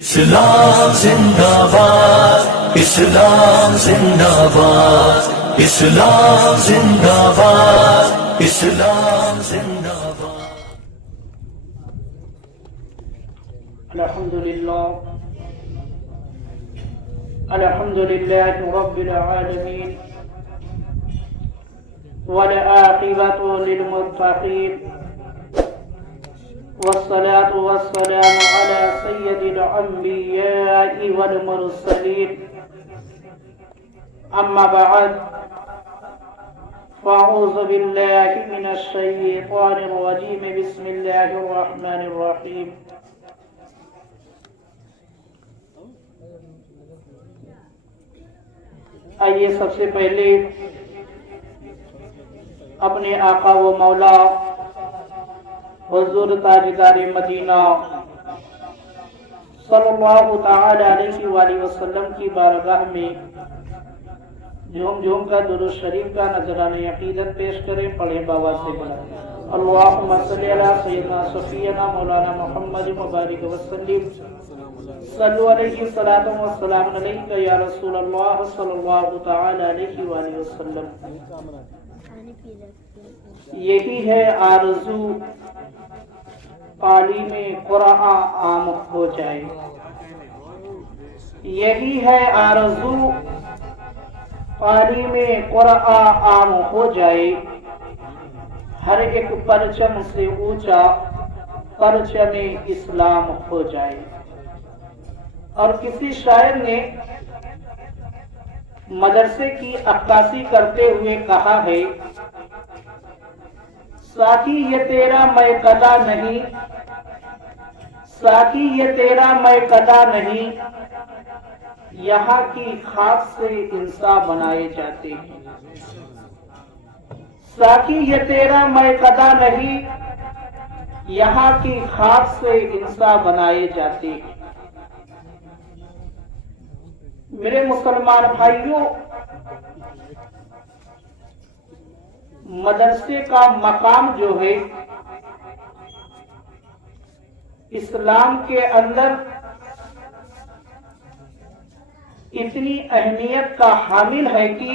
اسلام زندہ باد، اسلام زندہ باد، اسلام زندہ باد، اسلام زندہ باد۔ الحمد لله رب العالمين، والعاقبة للمتقين، والصلاة والسلام على سيد الأنبياء والمرسلين. أما بعد، فأعوذ بالله من الشيطان الرجيم. بسم الله الرحمن الرحيم. آئیے سب سے پہلے اپنے آقا و مولا حضور تاجدار مدینہ صلی اللہ تعالی علیہ وآلہ وسلم کی بارگاہ میں جھوم جھوم کا درود شریف کا نذرانہ عقیدت پیش کریں. پڑھیں بابا سے بلند اللہم صلی علی سیدنا صفینا مولانا محمد مبارک وسلم. صلو علیہ الصلاۃ والسلام علیک یا رسول اللہ صلی اللہ تعالی علیہ وآلہ وسلم. یہی ہے آرزو تعلیم قرآن عام ہو جائے، یہی ہے آرزو تعلیم قرآن عام ہو جائے. ہر ایک پرچم سے اونچا پرچم اسلام ہو جائے. اور کسی شاعر نے مدرسے کی عکاسی کرتے ہوئے کہا ہے، ساقی یہ تیرا میں قدا نہیں، ساقی یہ تیرا میں قدا نہیں، یہاں کی خاک سے انسان بنائے جاتے ہیں. ساقی یہ تیرا میں قدا نہیں، یہاں کی خاک سے انسان بنائے جاتے ہیں. میرے مسلمان بھائیوں، مدرسے کا مقام جو ہے اسلام کے اندر اتنی اہمیت کا حامل ہے کہ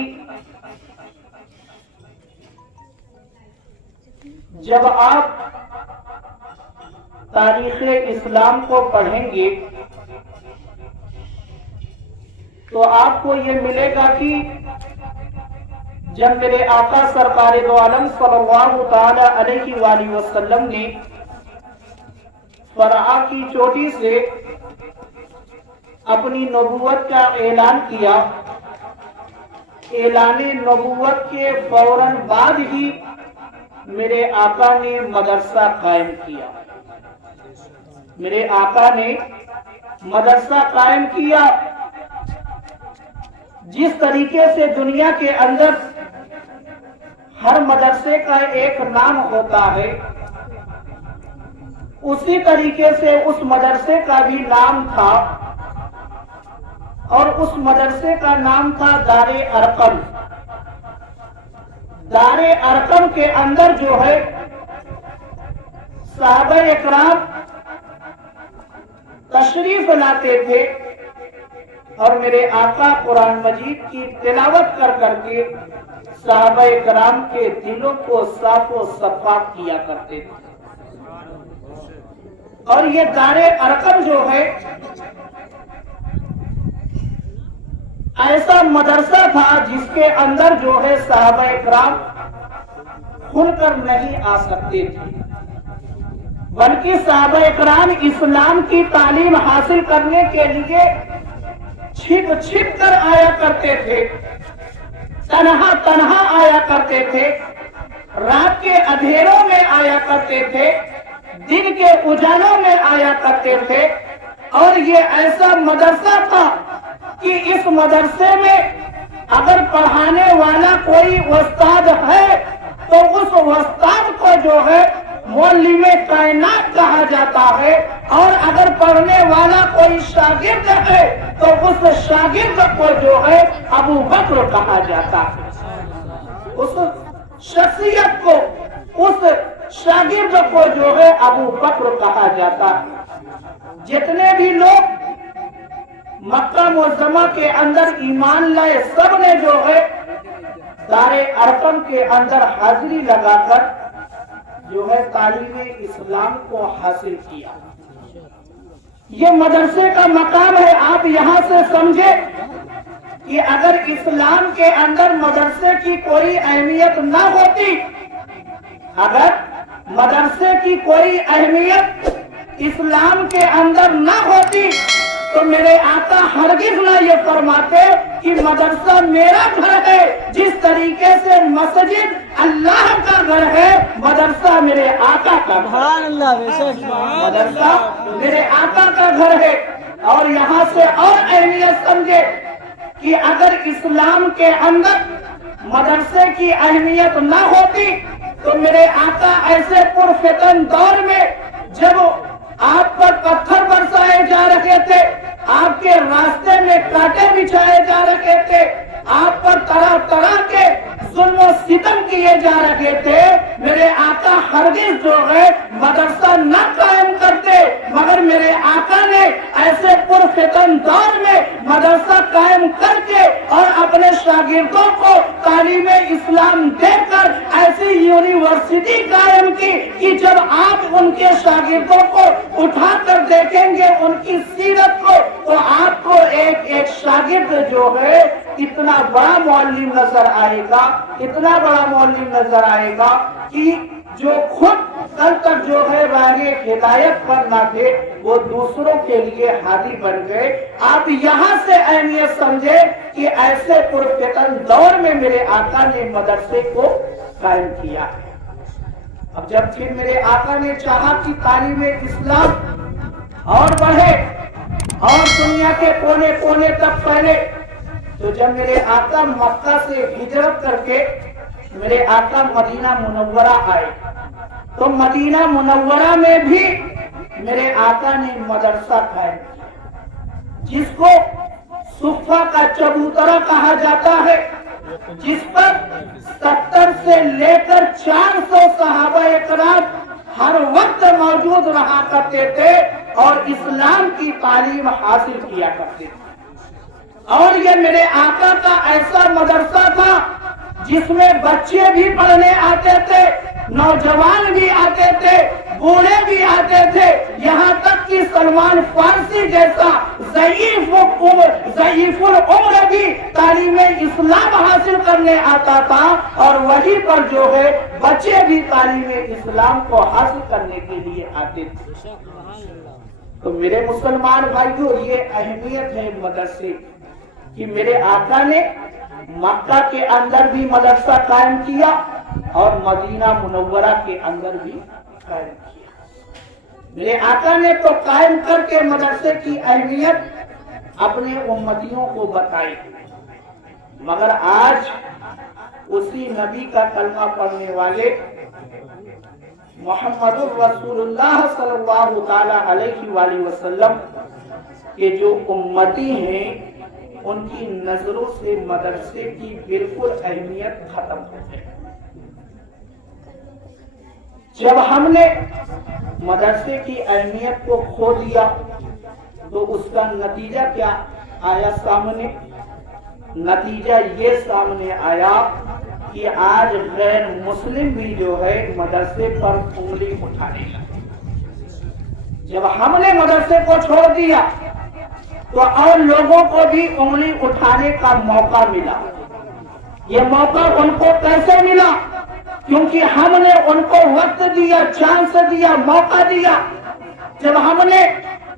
جب آپ تاریخ اسلام کو پڑھیں گے تو آپ کو یہ ملے گا کہ جب میرے آقا سرکار دو عالم صلی اللہ تعالی علیہ وآلہ وسلم نے فرعا کی چوٹی سے اپنی نبوت کا اعلان کیا، اعلان نبوت کے فوراً بعد ہی میرے آقا نے مدرسہ قائم کیا. میرے آقا نے مدرسہ قائم کیا. جس طریقے سے دنیا کے اندر ہر مدرسے کا ایک نام ہوتا ہے، اسی طریقے سے اس مدرسے کا بھی نام تھا، اور اس مدرسے کا نام تھا دار ارقم. دار ارقم کے اندر جو ہے صحابہ اکرام تشریف لاتے تھے اور میرے آقا قرآن مجید کی تلاوت کر کر کے صحابہ اکرام کے دلوں کو صاف و شفاف کیا کرتے تھے. اور یہ دار ارقم جو ہے ایسا مدرسہ تھا جس کے اندر جو ہے صحابہ اکرام کھل کر نہیں آ سکتے تھے، بلکہ صحابہ اکرام اسلام کی تعلیم حاصل کرنے کے لیے چھپ چھپ کر آیا کرتے تھے، تنہا تنہا آیا کرتے تھے، رات کے اندھیروں میں آیا کرتے تھے، دن کے اجالوں میں آیا کرتے تھے. اور یہ ایسا مدرسہ تھا کہ اس مدرسے میں اگر پڑھانے والا کوئی استاد ہے تو اس استاد کو جو ہے معلم کائنات کہا جاتا ہے، اور اگر پڑھنے والا کوئی شاگرد ہے تو اس شاگرد کو جو ہے ابو بکر کہا جاتا ہے. اس شخصیت کو، اس شاگرد کو جو ہے ابو بکر کہا جاتا ہے. جتنے بھی لوگ مکہ معظمہ کے اندر ایمان لائے سب نے جو ہے دار ارقم کے اندر حاضری لگا کر جو ہے تعلیم اسلام کو حاصل کیا. یہ مدرسے کا مقام ہے. آپ یہاں سے سمجھے کہ اگر اسلام کے اندر مدرسے کی کوئی اہمیت نہ ہوتی، اگر مدرسے کی کوئی اہمیت اسلام کے اندر نہ ہوتی تو میرے آقا ہرگز نہ یہ فرماتے کہ مدرسہ میرا گھر ہے. جس طریقے سے مسجد اللہ کا گھر ہے، مدرسہ میرے آقا کا گھر ہے. مدرسہ میرے آقا کا گھر ہے. اور یہاں سے اور اہمیت سمجھے کہ اگر اسلام کے اندر مدرسے کی اہمیت نہ ہوتی تو میرے آقا ایسے پرفتن دور میں جب آپ پر پتھر برسائے جا رہے تھے، آپ کے راستے میں کانٹے بچھائے جا رہے تھے، آپ پر طرح طرح کے ظلم و ستم کیے جا رہے تھے، میرے آقا ہرگز جو ہے مدرسہ نہ قائم کرتے، مگر میرے آقا نے ایسے پرفتن دور میں مدرسہ قائم کر کے اور اپنے شاگردوں کو تعلیم اسلام دے کر ایسی یونیورسٹی قائم کی کہ جب آپ ان کے شاگردوں کو اٹھا کر دیکھیں گے ان کی سیرت کو تو آپ کو ایک ایک شاگرد جو ہے اتنا بڑا معلم نظر آئے گا، اتنا بڑا معلم نظر آئے گا کہ جو خود کل تک جو ہے راہ ہدایت پر نہ تھے وہ دوسروں کے لیے ہادی بن گئے. آپ یہاں سے اہمیت سمجھے کہ ایسے پرفتن دور میں میرے آقا نے مدرسے کو قائم کیا. اب جب پھر میرے آقا نے چاہا کہ تعلیم اسلام اور بڑھے اور دنیا کے کونے کونے تک پھیلے، تو جب میرے آقا مکہ سے ہجرت کر کے میرے آقا مدینہ منورہ آئے تو مدینہ منورہ میں بھی میرے آقا نے مدرسہ قائم کیا جس کو صفہ کا چبوترا کہا جاتا ہے، جس پر 70 سے لے کر 400 صحابہ اکرام ہر وقت موجود رہا کرتے تھے اور اسلام کی تعلیم حاصل کیا کرتے تھے. اور یہ میرے آقا کا ایسا مدرسہ تھا جس میں بچے بھی پڑھنے آتے تھے، نوجوان بھی آتے تھے، بوڑھے بھی آتے تھے، یہاں تک کہ سلمان فارسی جیسا ضعیف العمر بھی تعلیم اسلام حاصل کرنے آتا تھا اور وہیں پر جو ہے بچے بھی تعلیم اسلام کو حاصل کرنے کے لیے آتے تھے. تو میرے مسلمان بھائیوں، یہ اہمیت ہے مدرسے کہ میرے آقا نے مکہ کے اندر بھی مدرسہ قائم کیا اور مدینہ منورہ کے اندر بھی قائم کیا. میرے آقا نے تو قائم کر کے مدرسے کی اہمیت اپنے امتیوں کو بتائی، مگر آج اسی نبی کا کلمہ پڑھنے والے محمد رسول اللہ صلی اللہ تعالی علیہ وآلہ وسلم کے جو امتی ہیں ان کی نظروں سے مدرسے کی بالکل اہمیت ختم ہو گئی. جب ہم نے مدرسے کی اہمیت کو کھو دیا تو اس کا نتیجہ کیا آیا سامنے؟ نتیجہ یہ سامنے آیا کہ آج غیر مسلم بھی جو ہے مدرسے پر انگلی اٹھانے لگے. جب ہم نے مدرسے کو چھوڑ دیا تو اور لوگوں کو بھی انگلی اٹھانے کا موقع ملا. یہ موقع ان کو کیسے ملا؟ کیونکہ ہم نے ان کو وقت دیا، چانس دیا، موقع دیا. جب ہم نے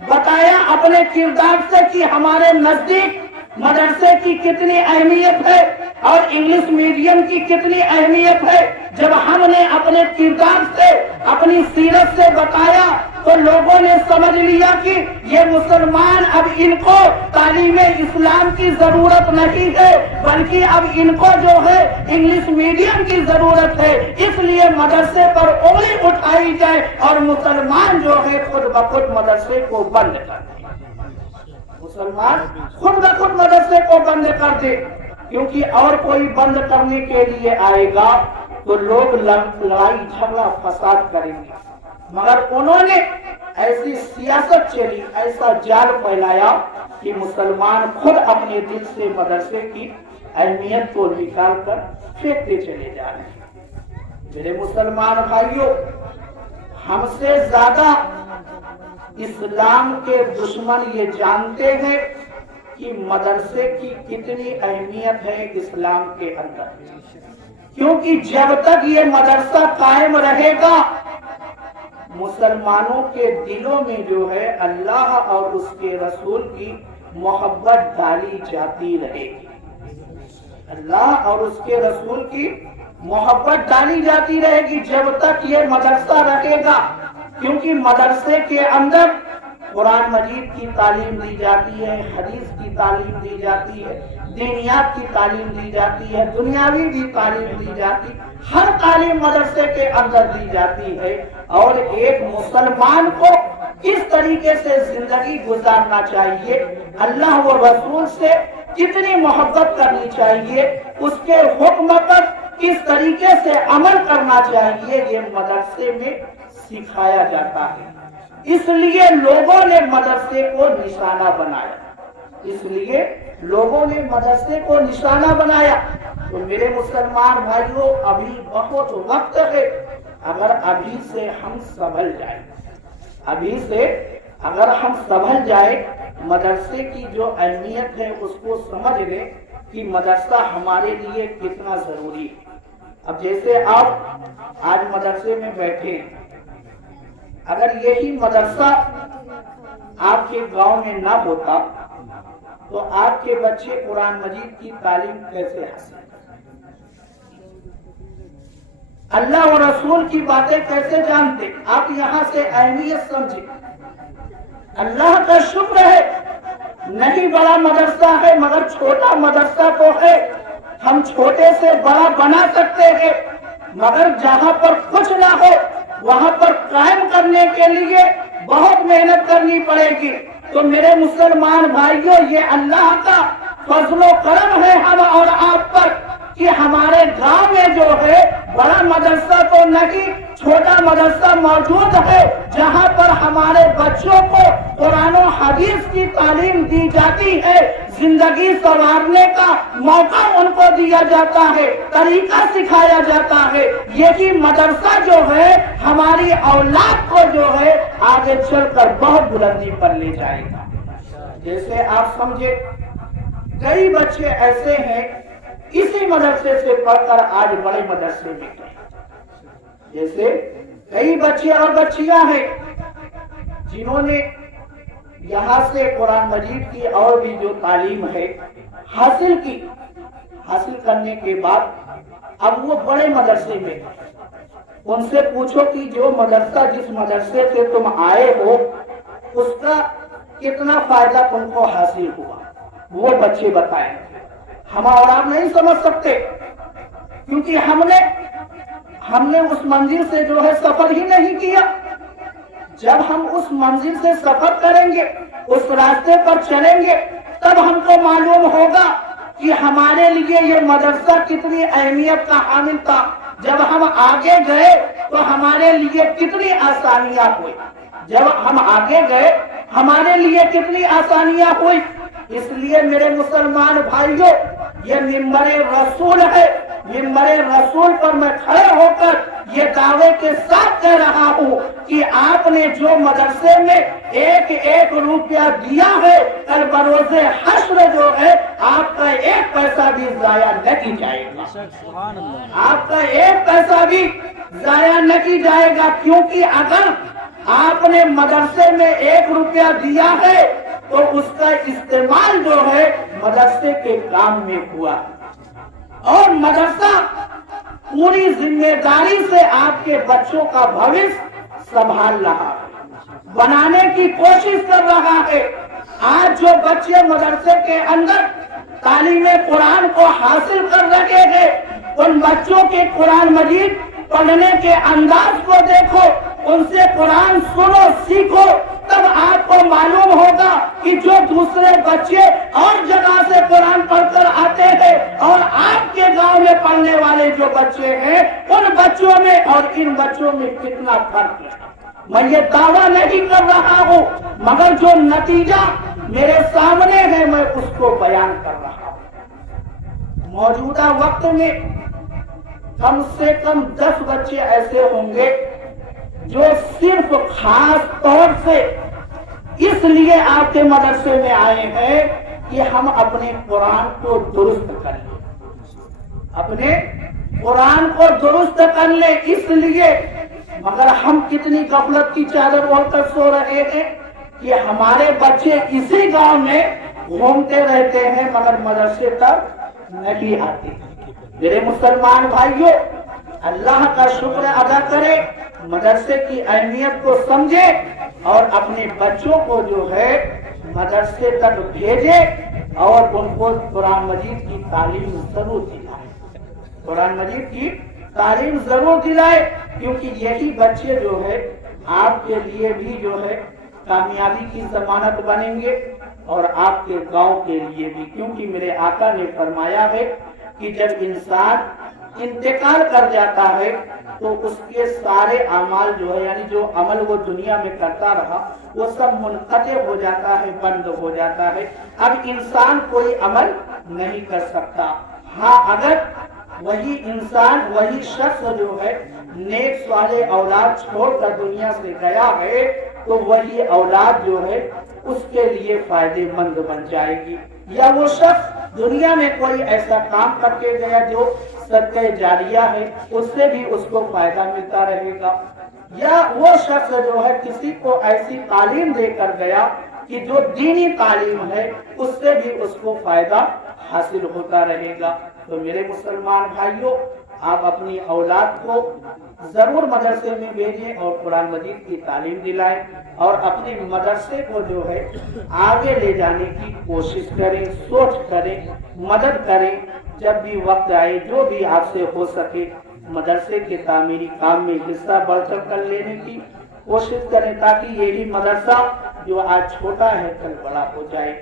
بتایا اپنے کردار سے کہ ہمارے نزدیک مدرسے کی کتنی اہمیت ہے اور انگلش میڈیم کی کتنی اہمیت ہے، جب ہم نے اپنے کردار سے اپنی سیرت سے بتایا تو لوگوں نے سمجھ لیا کہ یہ مسلمان اب ان کو تعلیم اسلام کی ضرورت نہیں ہے بلکہ اب ان کو جو ہے انگلش میڈیم کی ضرورت ہے. اس لیے مدرسے پر انگلی اٹھائی جائے اور مسلمان جو ہے خود بخود مدرسے کو بند کر دے. مسلمان خود بخود مدرسے کو بند کر دے، کیونکہ اور کوئی بند کرنے کے لیے آئے گا تو لوگ لڑائی جھگڑا فساد کریں گے. مگر انہوں نے ایسی سیاست چلی، ایسا جال پھیلایا کہ مسلمان خود اپنے دل سے مدرسے کی اہمیت کو نکال کر پھینکتے چلے جا رہے ہیں۔ میرے مسلمان بھائیوں، ہم سے زیادہ اسلام کے دشمن یہ جانتے ہیں کہ مدرسے کی کتنی اہمیت ہے اسلام کے اندر، کیونکہ جب تک یہ مدرسہ قائم رہے گا مسلمانوں کے دلوں میں جو ہے اللہ اور اس کے رسول کی محبت ڈالی جاتی رہے گی، اللہ اور اس کے رسول کی محبت ڈالی جاتی رہے گی جب تک یہ مدرسہ رہے گا، کیونکہ مدرسے کے اندر قرآن مجید کی تعلیم دی جاتی ہے، حدیث کی تعلیم دی جاتی ہے، دینیات کی تعلیم دی جاتی ہے، دنیاوی بھی تعلیم دی جاتی ہے، ہر تعلیم مدرسے کے اندر دی جاتی ہے۔ اور ایک مسلمان کو کس طریقے سے زندگی گزارنا چاہیے، اللہ و رسول سے کتنی محبت کرنی چاہیے، اس کے حکم پر کس طریقے سے عمل کرنا چاہیے، یہ مدرسے میں سکھایا جاتا ہے۔ اس لیے لوگوں نے مدرسے کو نشانہ بنایا، اس لیے لوگوں نے مدرسے کو نشانہ بنایا۔ تو میرے مسلمان بھائیوں، ابھی بہت وقت ہے، اگر ابھی سے ہم سنبھل جائیں، ابھی سے اگر ہم سنبھل جائیں، مدرسے کی جو اہمیت ہے اس کو سمجھ لیں کہ مدرسہ ہمارے لیے کتنا ضروری ہے۔ اب جیسے آپ آج مدرسے میں بیٹھے ہیں، اگر یہی مدرسہ آپ کے گاؤں میں نہ ہوتا تو آپ کے بچے قرآن مجید کی تعلیم کیسے حاصل کریں، اللہ و رسول کی باتیں کیسے جانتے؟ آپ یہاں سے اہمیت سمجھیں۔ اللہ کا شکر ہے، نہیں بڑا مدرسہ ہے مگر چھوٹا مدرسہ تو ہے، ہم چھوٹے سے بڑا بنا سکتے ہیں، مگر جہاں پر کچھ نہ ہو وہاں پر قائم کرنے کے لیے بہت محنت کرنی پڑے گی۔ تو میرے مسلمان بھائیوں، یہ اللہ کا فضل و کرم ہے ہم اور آپ پر کہ ہمارے گاؤں میں جو ہے بڑا مدرسہ تو نہیں، چھوٹا مدرسہ موجود ہے، جہاں پر ہمارے بچوں کو قرآن و حدیث کی تعلیم دی جاتی ہے، زندگی سنوارنے کا موقع ان کو دیا جاتا ہے، طریقہ سکھایا جاتا ہے۔ یہی مدرسہ جو ہے ہماری اولاد کو جو ہے آگے چل کر بہت بلندی پر لے جائے گا۔ جیسے آپ سمجھے، کئی بچے ایسے ہیں اسی مدرسے سے پڑھ کر آج بڑے مدرسے میں گئے، جیسے کئی بچے اور بچیاں ہیں جنہوں نے یہاں سے قرآن مجید کی اور بھی جو تعلیم ہے حاصل کی، حاصل کرنے کے بعد اب وہ بڑے مدرسے میں گئے۔ ان سے پوچھو کہ جو مدرسہ جس مدرسے سے تم آئے ہو اس کا کتنا فائدہ تم کو حاصل ہوا، وہ بچے بتائیں۔ ہم اور آپ نہیں سمجھ سکتے، کیونکہ ہم نے اس منزل سے جو ہے سفر ہی نہیں کیا۔ جب ہم اس منزل سے سفر کریں گے، اس راستے پر چلیں گے، تب ہم کو معلوم ہوگا کہ ہمارے لیے یہ مدرسہ کتنی اہمیت کا حامل تھا۔ جب ہم آگے گئے تو ہمارے لیے کتنی آسانیاں ہوئی، جب ہم آگے گئے ہمارے لیے کتنی آسانیاں ہوئی۔ اس لیے میرے مسلمان بھائیوں، یہ ممبر رسول ہے، ممبر رسول پر میں کھڑے ہو کر یہ دعوے کے ساتھ کہہ رہا ہوں کہ آپ نے جو مدرسے میں ایک ایک روپیہ دیا ہے، کل بروز حشر جو ہے آپ کا ایک پیسہ بھی ضائع نہیں جائے گا، آپ کا ایک پیسہ بھی ضائع نہیں جائے گا، کیونکہ اگر آپ نے مدرسے میں ایک روپیہ دیا ہے تو اس کا استعمال جو ہے مدرسے کے کام میں ہوا، اور مدرسہ پوری ذمہ داری سے آپ کے بچوں کا بھوشیہ سنبھال رہا ہے، بنانے کی کوشش کر رہا ہے۔ آج جو بچے مدرسے کے اندر تعلیم قرآن کو حاصل کر رہے ہیں، ان بچوں کے قرآن مجید پڑھنے کے انداز کو دیکھو، ان سے قرآن سنو، سیکھو، تب آپ کو معلوم ہوگا کہ جو دوسرے بچے اور جگہ سے قرآن پڑھ کر آتے ہیں اور آپ کے گاؤں میں پڑھنے والے جو بچے ہیں، ان بچوں میں اور ان بچوں میں کتنا فرق ہے۔ میں یہ دعویٰ نہیں کر رہا ہوں، مگر جو نتیجہ میرے سامنے ہے میں اس کو بیان کر رہا ہوں۔ موجودہ وقت میں کم سے کم 10 بچے ایسے ہوں گے جو صرف خاص طور سے اس لیے آپ کے مدرسے میں آئے ہیں کہ ہم اپنے قرآن کو درست کر لیں، اپنے قرآن کو درست کر لیں اس لیے۔ مگر ہم کتنی غفلت کی چادر اوڑھ کر سو رہے ہیں کہ ہمارے بچے اسی گاؤں میں گھومتے رہتے ہیں مگر مدرسے تک نہیں آتے۔ میرے مسلمان بھائیوں، اللہ کا شکر ادا کرے، مدرسے کی اہمیت کو سمجھے اور اپنے بچوں کو جو ہے مدرسے تک بھیجے اور ان کو قرآن مجید کی تعلیم ضرور دلائے، قرآن مجید کی تعلیم ضرور دلائے، کیونکہ یہی بچے جو ہے آپ کے لیے بھی جو ہے کامیابی کی ضمانت بنیں گے اور آپ کے گاؤں کے لیے بھی، کیونکہ میرے آقا نے فرمایا ہے کہ جب انسان انتقال کر جاتا ہے تو اس کے سارے اعمال جو ہے یعنی جو عمل وہ دنیا میں کرتا رہا وہ سب منقطع ہو جاتا ہے، بند ہو جاتا ہے۔ اب انسان کوئی عمل نہیں کر سکتا۔ ہاں، اگر وہی انسان، وہی شخص جو ہے نیک صالح اولاد چھوڑ کر دنیا سے گیا ہے تو وہی اولاد جو ہے اس کے لیے فائدے مند بن جائے گی، یا وہ شخص دنیا میں کوئی ایسا کام کر کے گیا جو صدقہ جاریہ ہے اس سے بھی اس کو فائدہ ملتا رہے گا، یا وہ شخص جو ہے کسی کو ایسی تعلیم دے کر گیا کہ جو دینی تعلیم ہے اس سے بھی اس کو فائدہ حاصل ہوتا رہے گا۔ تو میرے مسلمان بھائیوں، آپ اپنی اولاد کو ضرور مدرسے میں بھیجیں اور قرآن مجید کی تعلیم دلائیں اور اپنے مدرسے کو جو ہے آگے لے جانے کی کوشش کریں، سوچ کریں، مدد کریں۔ جب بھی وقت آئے جو بھی آپ سے ہو سکے مدرسے کے تعمیری کام میں حصہ بڑھ چڑھ کر لینے کی کوشش کریں، تاکہ یہی مدرسہ جو آج چھوٹا ہے کل بڑا ہو جائے۔